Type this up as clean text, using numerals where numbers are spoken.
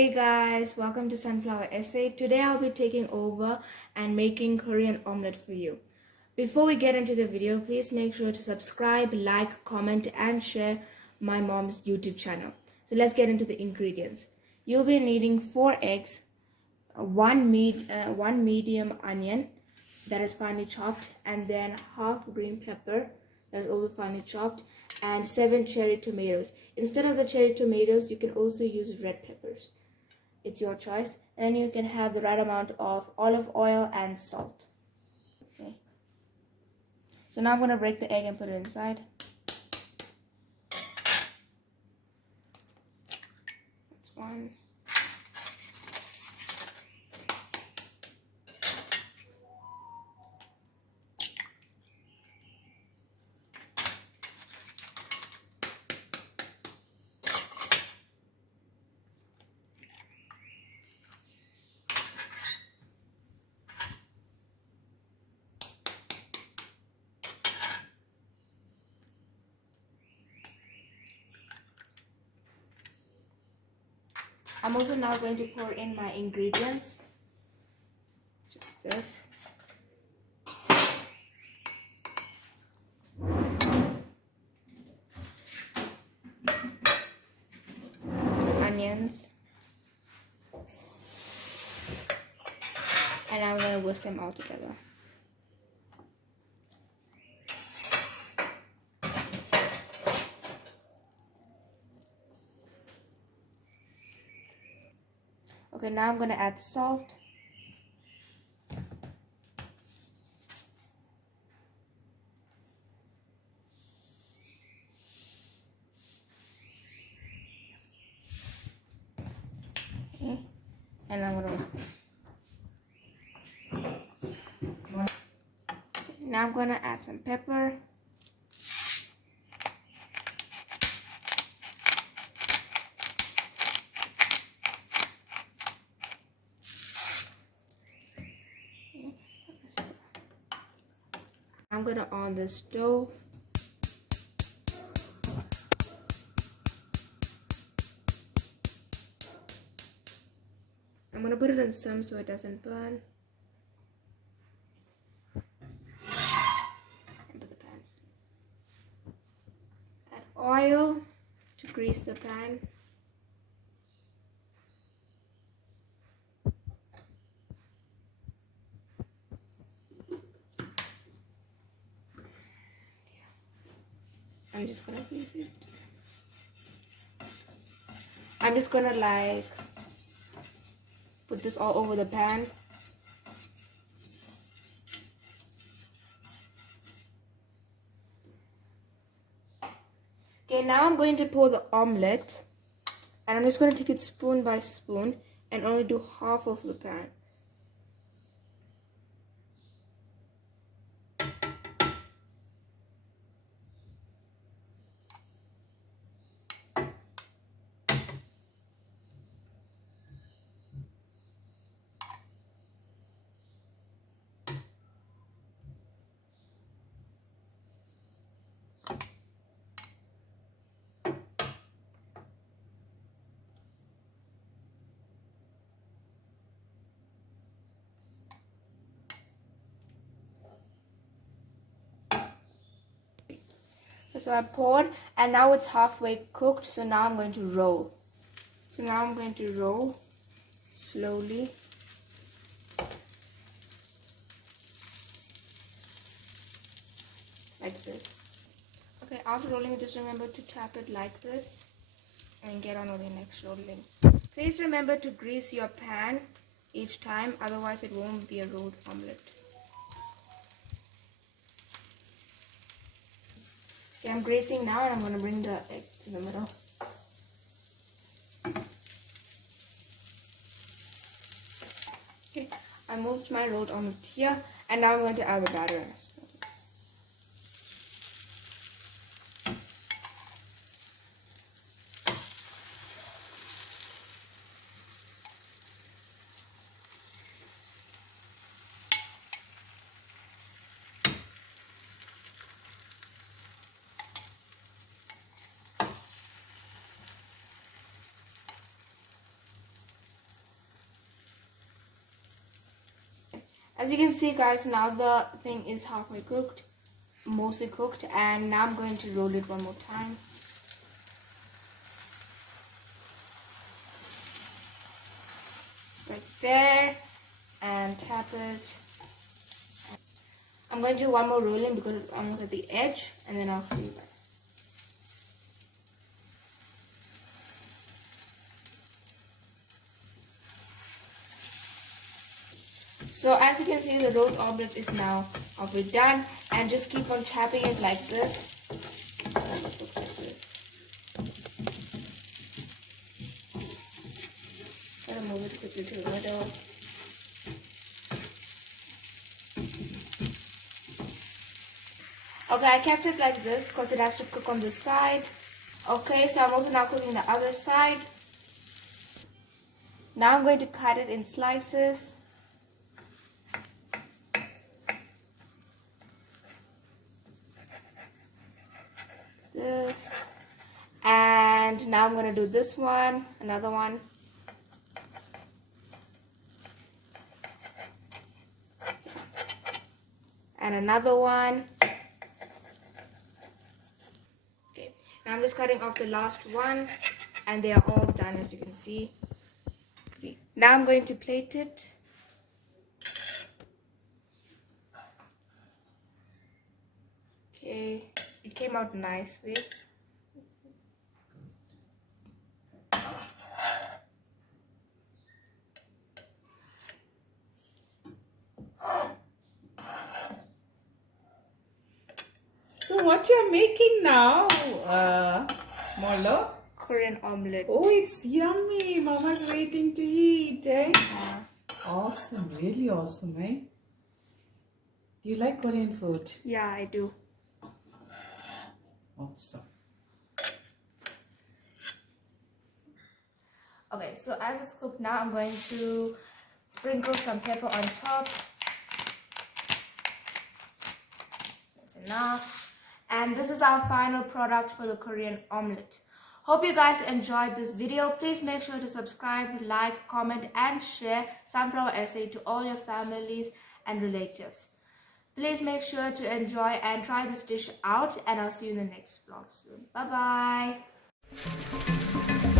Hey guys, welcome to Sunflower Essay. Today I'll be taking over and making Korean omelette for you. Before we get into the video, please make sure to subscribe, like, comment and share my mom's YouTube channel. So let's get into the ingredients. You'll be needing 4 eggs, one medium onion that is finely chopped, and then half green pepper that is also finely chopped, and 7 cherry tomatoes. Instead of the cherry tomatoes, you can also use red peppers. It's your choice. And you can have the right amount of olive oil and salt. Okay. So now I'm going to break the egg and put it inside. That's one. I'm also now going to pour in my ingredients. Just this. Onions. And I'm going to whisk them all together. Okay, now I'm going to add salt. Okay. And I'm going to whisk it. Now I'm going to add some pepper. I'm going to on the stove. I'm going to put it on some so it doesn't burn. And put the pan. Add oil to grease the pan. I'm just gonna grease it. I'm just gonna like put this all over the pan. Okay, now I'm going to pour the omelette, and I'm just going to take it spoon by spoon and only do half of the pan. So I poured, and now it's halfway cooked, so now I'm going to roll. So now I'm going to roll slowly. Like this. Okay, after rolling, just remember to tap it like this and get on with the next rolling. Please remember to grease your pan each time, otherwise it won't be a rolled omelette. Okay, I'm greasing now, and I'm going to bring the egg to the middle. Okay, I moved my rolled omelette here, and now I'm going to add the batter. As you can see guys, now the thing is halfway cooked, mostly cooked, and now I'm going to roll it one more time. Right there, and tap it. I'm going to do one more rolling because it's almost at the edge, and then I'll show you back. So as you can see, the rolled omelette is now halfway done, and just keep on tapping it like this. Gotta move it quickly to the middle. Okay, I kept it like this because it has to cook on this side. Okay, so I'm also now cooking the other side. Now I'm going to cut it in slices. This. And now I'm going to do this one, another one. And another one. Okay, now I'm just cutting off the last one, and they are all done, as you can see. Now I'm going to plate it. Okay, it came out nicely. So what you're making now, Molo? Korean omelette. Oh, it's yummy. Mama's waiting to eat, eh? Awesome, really awesome, eh? Do you like Korean food? Yeah, I do. Awesome. Okay, so as it's cooked now, I'm going to sprinkle some pepper on top. That's enough. And this is our final product for the Korean omelette. Hope you guys enjoyed this video. Please make sure to subscribe, like, comment, and share Sunflower Essay to all your families and relatives. Please make sure to enjoy and try this dish out, and I'll see you in the next vlog soon. Bye bye.